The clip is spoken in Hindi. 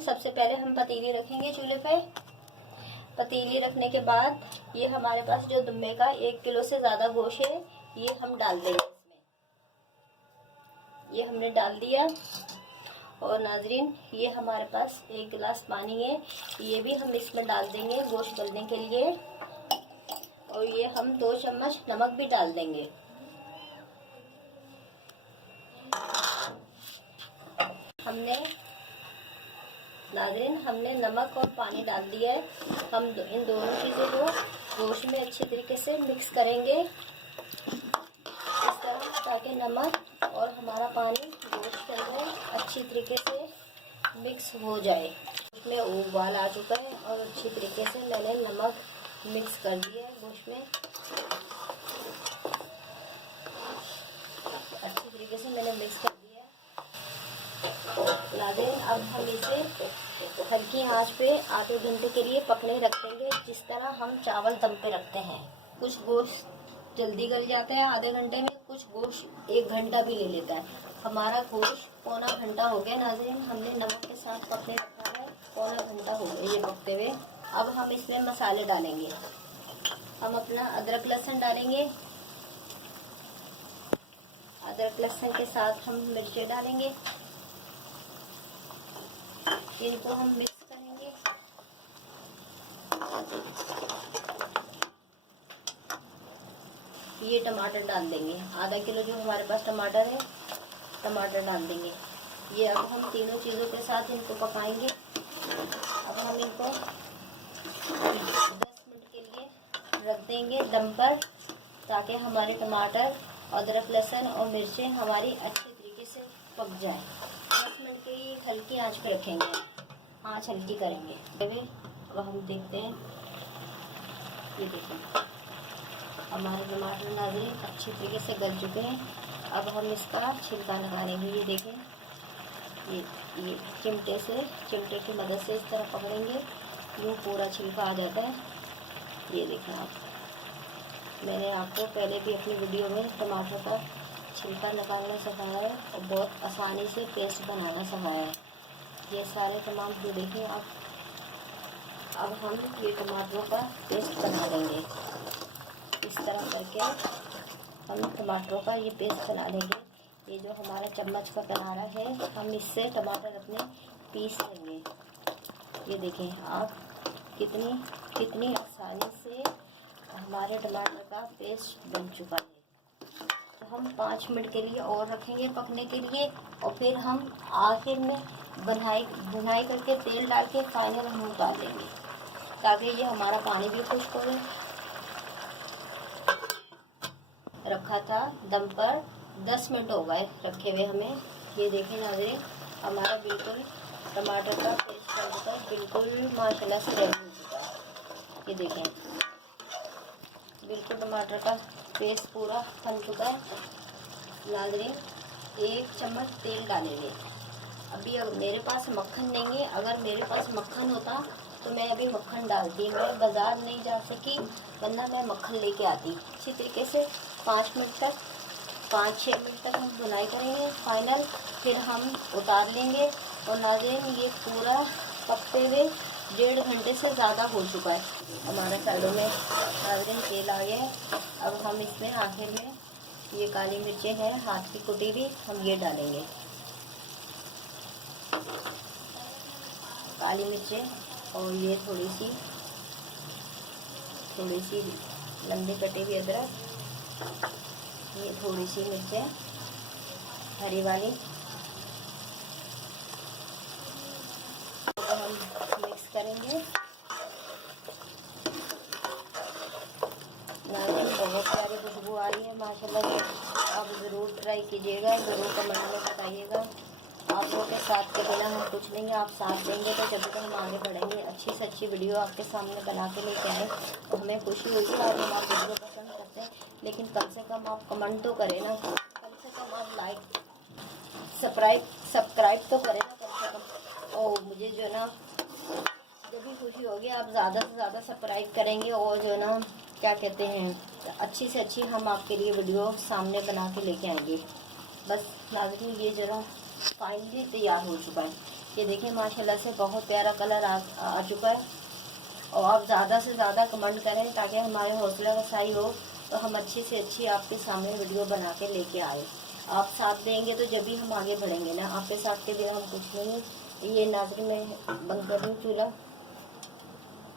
सबसे पहले हम पतीली रखेंगे चूल्हे पे। पतीली रखने के बाद ये हमारे पास जो दुम्बे का 1 किलो से ज़्यादा गोश्त है ये हम डाल देंगे इसमें। ये हमने डाल दिया। और नाजरीन ये हमारे पास 1 गिलास पानी है, ये भी हम इसमें डाल देंगे गोश्त गलने के लिए। और ये हम 2 चम्मच नमक भी डाल देंगे। हमने नमक और पानी डाल दिया है। हम इन दोनों चीज़ों को गोश्त में अच्छे तरीके से मिक्स करेंगे इस तरह, ताकि नमक और हमारा पानी गोश्त के अंदर अच्छी तरीके से मिक्स हो जाए। उसमें उबाल आ चुका है और अच्छी तरीके से मैंने नमक मिक्स कर दिया है गोश्त में। अच्छी तरीके से मैंने मिक्स कर दिया है। नाज़रीन अब हम इसे हल्की आंच पे आधे घंटे के लिए पकने रख देंगे, जिस तरह हम चावल दम पे रखते हैं। कुछ गोश्त जल्दी गल जाता है आधे घंटे में, कुछ गोश्त 1 घंटा भी ले लेता है। हमारा गोश्त पौना घंटा हो गया नाज़रीन, हमने नमक के साथ पकने रखा है। पौना घंटा हो गया ये पकते हुए। अब हम इसमें मसाले डालेंगे। हम अपना अदरक लहसुन डालेंगे। अदरक लहसुन के साथ हम मिर्चें डालेंगे। इनको हम मिक्स करेंगे। ये टमाटर डाल देंगे। आधा किलो जो हमारे पास टमाटर है, टमाटर डाल देंगे। ये अब हम तीनों चीज़ों के साथ इनको पकाएंगे। अब हम इनको 10 मिनट के लिए रख देंगे दम पर, ताकि हमारे टमाटर, अदरक लहसुन और मिर्चें हमारी अच्छे तरीके से पक जाए। 10 मिनट के लिए हल्की आंच पे रखेंगे, आंच हल्की करेंगे। अब हम देखते हैं। ये देखें हमारे टमाटर नाज़रीन अच्छी तरीके से गल चुके हैं। अब हम इसका छिलका निकालेंगे। ये देखें, ये चिमटे की मदद से इस तरह पकड़ेंगे, यूँ पूरा छिलका आ जाता है। ये देखें आप, मैंने आपको पहले भी अपनी वीडियो में टमाटर का छिलका निकालना सिखाया है और बहुत आसानी से पेस्ट बनाना सिखाया है। ये सारे तमाम जो देखें आप। अब हम ये टमाटरों का पेस्ट बना देंगे। इस तरह करके हम टमाटरों का ये पेस्ट बना लेंगे। ये जो हमारा चम्मच का किनारा है, हम इससे टमाटर अपने पीस लेंगे। ये देखें आप, कितनी आसानी से हमारे टमाटर का पेस्ट बन चुका है। तो हम 5 मिनट के लिए और रखेंगे पकने के लिए, और फिर हम आखिर में भुनाई करके तेल डाल के फाइनल हम उतार देंगे, ताकि ये हमारा पानी भी खुश्क हो जाए। रखा था दम पर 10 मिनट हो गए रखे हुए हमें। ये देखें नाज़रीन, हमारा बिल्कुल टमाटर का पेस्ट बन चुका है, बिल्कुल माशाल्लाह से रेडी हो चुका है। ये देखें बिल्कुल टमाटर का पेस्ट पूरा बन चुका है। नाज़रीन 1 चम्मच तेल डालेंगे। अभी मेरे पास मक्खन नहीं है, अगर मेरे पास मक्खन होता तो मैं अभी मक्खन डालती। मैं बाज़ार नहीं जा सकी, वरना मैं मक्खन लेके आती। इसी तरीके से 5-6 मिनट तक हम भुनाई करेंगे फाइनल, फिर हम उतार लेंगे। और नाज़रीन ये पूरा पकते हुए 1.5 घंटे से ज़्यादा हो चुका है हमारे साइडों में। नाज़रीन तेल आ गया है। अब हम इसमें आखिर में ये काली मिर्चें हैं हाथ की कुटी हुई, हम ये डालेंगे। काली मिर्चें और ये थोड़ी सी लंबी कटी हुई अदरक, ये थोड़ी सी मिर्चें हरी वाली। तो हम मिक्स करेंगे। बहुत प्यारी खुशबू आ रही है माशाल्लाह से। आप ज़रूर ट्राई कीजिएगा, ज़रूर कमेंट में बताइएगा। आप लोगों के साथ के बिना हम कुछ नहीं है, आप साथ देंगे तो जब तक हम आगे बढ़ेंगे। अच्छी से अच्छी वीडियो आपके सामने बना के लेके आए तो हमें खुशी हुई है। और हम आप वीडियो पसंद करते हैं, लेकिन कम से कम आप कमेंट तो करें ना, कम से कम आप लाइक सब्सक्राइब तो करें ना कम से कम। और मुझे जो है ना जब भी खुशी होगी, आप ज़्यादा से ज़्यादा सब्सक्राइब करेंगे और जो है ना क्या कहते हैं, अच्छी से अच्छी हम आपके लिए वीडियो सामने बना के लेके आएंगे। बस नाज़रीन ये जरा फाइनली तैयार हो चुका है। ये देखिए माशाल्लाह से बहुत प्यारा कलर आ चुका है। और आप ज़्यादा से ज़्यादा कमेंट करें ताकि हमारे हौसला अफजाई हो, तो हम अच्छी से अच्छी आपके सामने वीडियो बना के लेके आए। आप साथ देंगे तो जब भी हम आगे बढ़ेंगे ना, आपके साथ के बिना हम कुछ नहीं है। ये नाज़रीन मैं बंद कर रही हूँ चूल्हा।